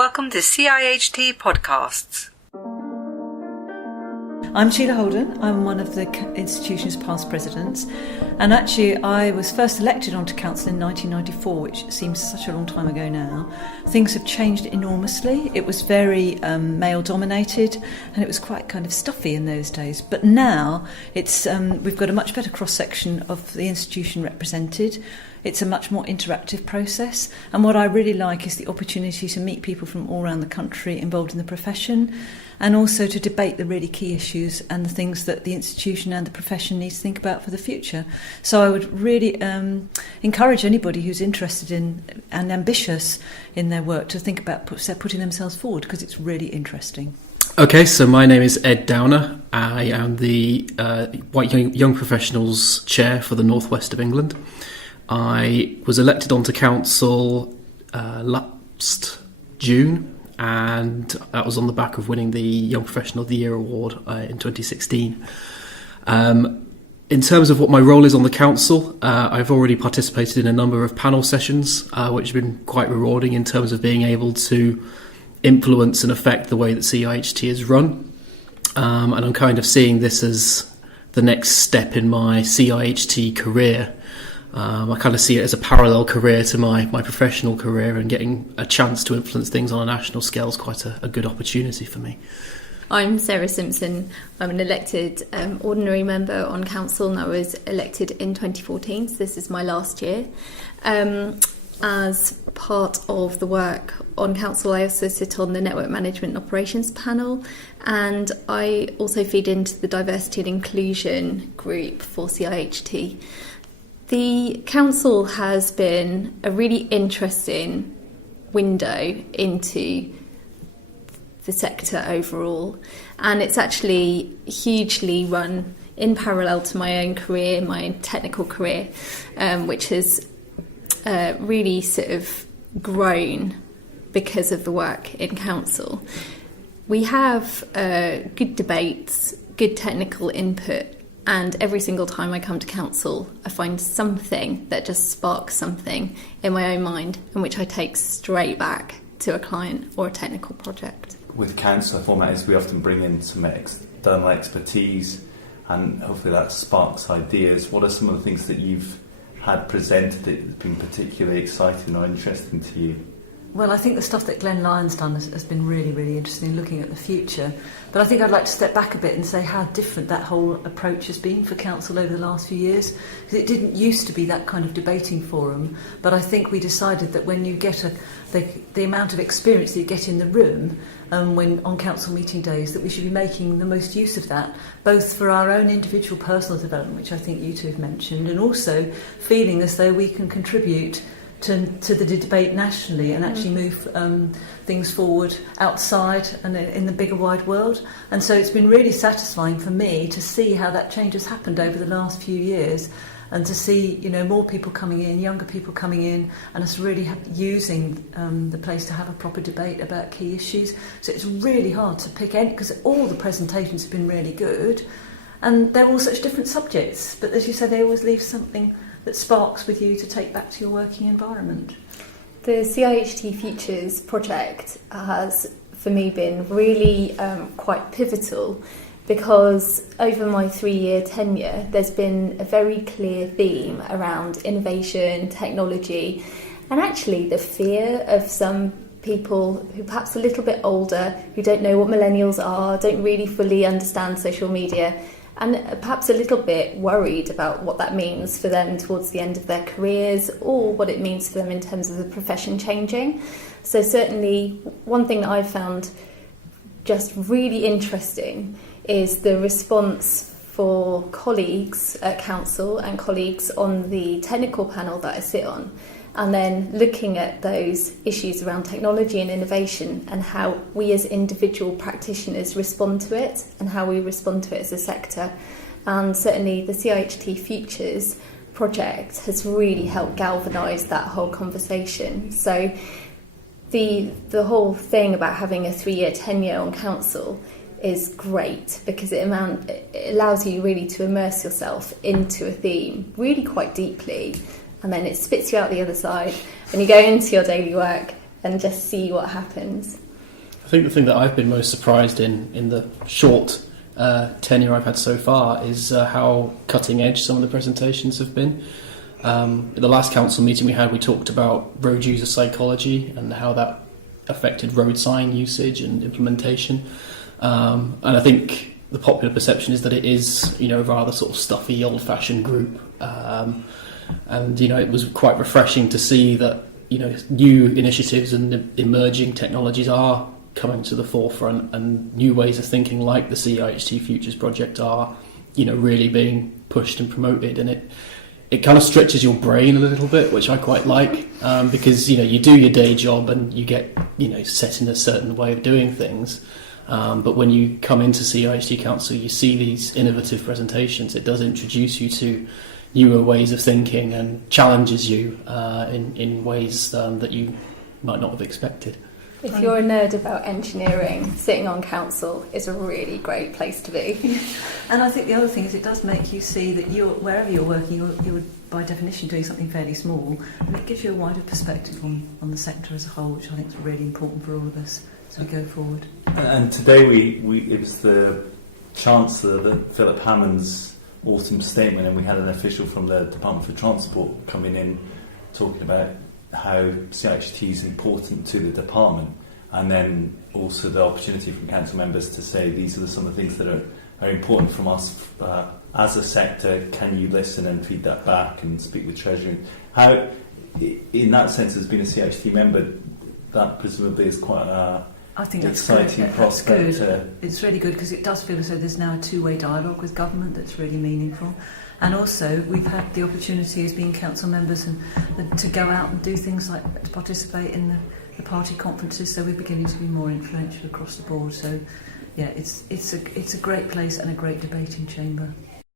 Welcome to CIHT Podcasts. I'm Sheila Holden. I'm one of the institution's past presidents, and actually I was first elected onto council in 1994, which seems such a long time ago now. Things have changed enormously. It was very male dominated, and it was quite kind of stuffy in those days, but now it's we've got a much better cross section of the institution represented. It's a much more interactive process, and what I really like is the opportunity to meet people from all around the country involved in the profession, and also to debate the really key issues and the things that the institution and the profession needs to think about for the future. So I would really encourage anybody who's interested in and ambitious in their work to think about putting themselves forward, because it's really interesting. Okay, so my name is Ed Downer. I am the White Young Professionals Chair for the North West of England. I was elected onto council last June, and that was on the back of winning the Young Professional of the Year award in 2016. In terms of what my role is on the council, I've already participated in a number of panel sessions, which have been quite rewarding in terms of being able to influence and affect the way that CIHT is run. And I'm kind of seeing this as the next step in my CIHT career. I kind of see it as a parallel career to my professional career, and getting a chance to influence things on a national scale is quite a good opportunity for me. I'm Sarah Simpson. I'm an elected ordinary member on council, and I was elected in 2014, so this is my last year. As part of the work on council, I also sit on the Network Management and Operations panel, and I also feed into the Diversity and Inclusion group for CIHT. The council has been a really interesting window into the sector overall, and it's actually hugely run in parallel to my own career, my own technical career, which has really sort of grown because of the work in council. We have good debates, good technical input, and every single time I come to council, I find something that just sparks something in my own mind, and which I take straight back to a client or a technical project. With council, the format is we often bring in some external expertise, and hopefully that sparks ideas. What are some of the things that you've had presented that have been particularly exciting or interesting to you? Well, I think the stuff that Glenn Lyon's done has been really, really interesting, looking at the future. But I think I'd like to step back a bit and say how different that whole approach has been for council over the last few years. Because it didn't used to be that kind of debating forum, but I think we decided that when you get the amount of experience that you get in the room when on council meeting days, that we should be making the most use of that, both for our own individual personal development, which I think you two have mentioned, and also feeling as though we can contribute to the debate nationally and actually move things forward outside and in the bigger wide world. And so it's been really satisfying for me to see how that change has happened over the last few years, and to see, you know, more people coming in, younger people coming in, and us really using the place to have a proper debate about key issues. So it's really hard to pick any, because all the presentations have been really good, and they're all such different subjects. But as you say, they always leave something that sparks with you to take back to your working environment. The CIHT Futures project has, for me, been really quite pivotal, because over my 3-year tenure there's been a very clear theme around innovation, technology, and actually the fear of some people who perhaps a little bit older, who don't know what millennials are, don't really fully understand social media, and perhaps a little bit worried about what that means for them towards the end of their careers, or what it means for them in terms of the profession changing. So certainly one thing that I've found just really interesting is the response for colleagues at council and colleagues on the technical panel that I sit on, and then looking at those issues around technology and innovation, and how we as individual practitioners respond to it, and how we respond to it as a sector. And certainly the CIHT Futures project has really helped galvanise that whole conversation. So the whole thing about having a 3-year tenure on council is great, because it allows you really to immerse yourself into a theme really quite deeply, and then it spits you out the other side and you go into your daily work and just see what happens. I think the thing that I've been most surprised in the short tenure I've had so far is how cutting edge some of the presentations have been. At the last council meeting we had, we talked about road user psychology and how that affected road sign usage and implementation. And I think the popular perception is that it is, a rather sort of stuffy, old-fashioned group. And it was quite refreshing to see that, new initiatives and emerging technologies are coming to the forefront, and new ways of thinking like the CIHT Futures project are, really being pushed and promoted. And it kind of stretches your brain a little bit, which I quite like, because, you do your day job and you get, set in a certain way of doing things. But when you come into CIHT Council, you see these innovative presentations. It does introduce you to newer ways of thinking and challenges you in ways that you might not have expected. If you're a nerd about engineering, sitting on council is a really great place to be. And I think the other thing is it does make you see that wherever you're working, you're by definition doing something fairly small, and it gives you a wider perspective on the sector as a whole, which I think is really important for all of us as we go forward. And today it was the Chancellor, Philip Hammond's autumn statement, and we had an official from the Department for Transport coming in talking about how CIHT is important to the department, and then also the opportunity from council members to say these are some of the things that are important from us as a sector. Can you listen and feed that back and speak with Treasury? How, in that sense, as being a CIHT member, that presumably is quite I think that's exciting good. prospect. That's good. It's really good because it does feel as though there's now a two-way dialogue with government that's really meaningful. And also, we've had the opportunity as being council members and to go out and do things like to participate in the party conferences. So we're beginning to be more influential across the board. So, yeah, it's a great place and a great debating chamber.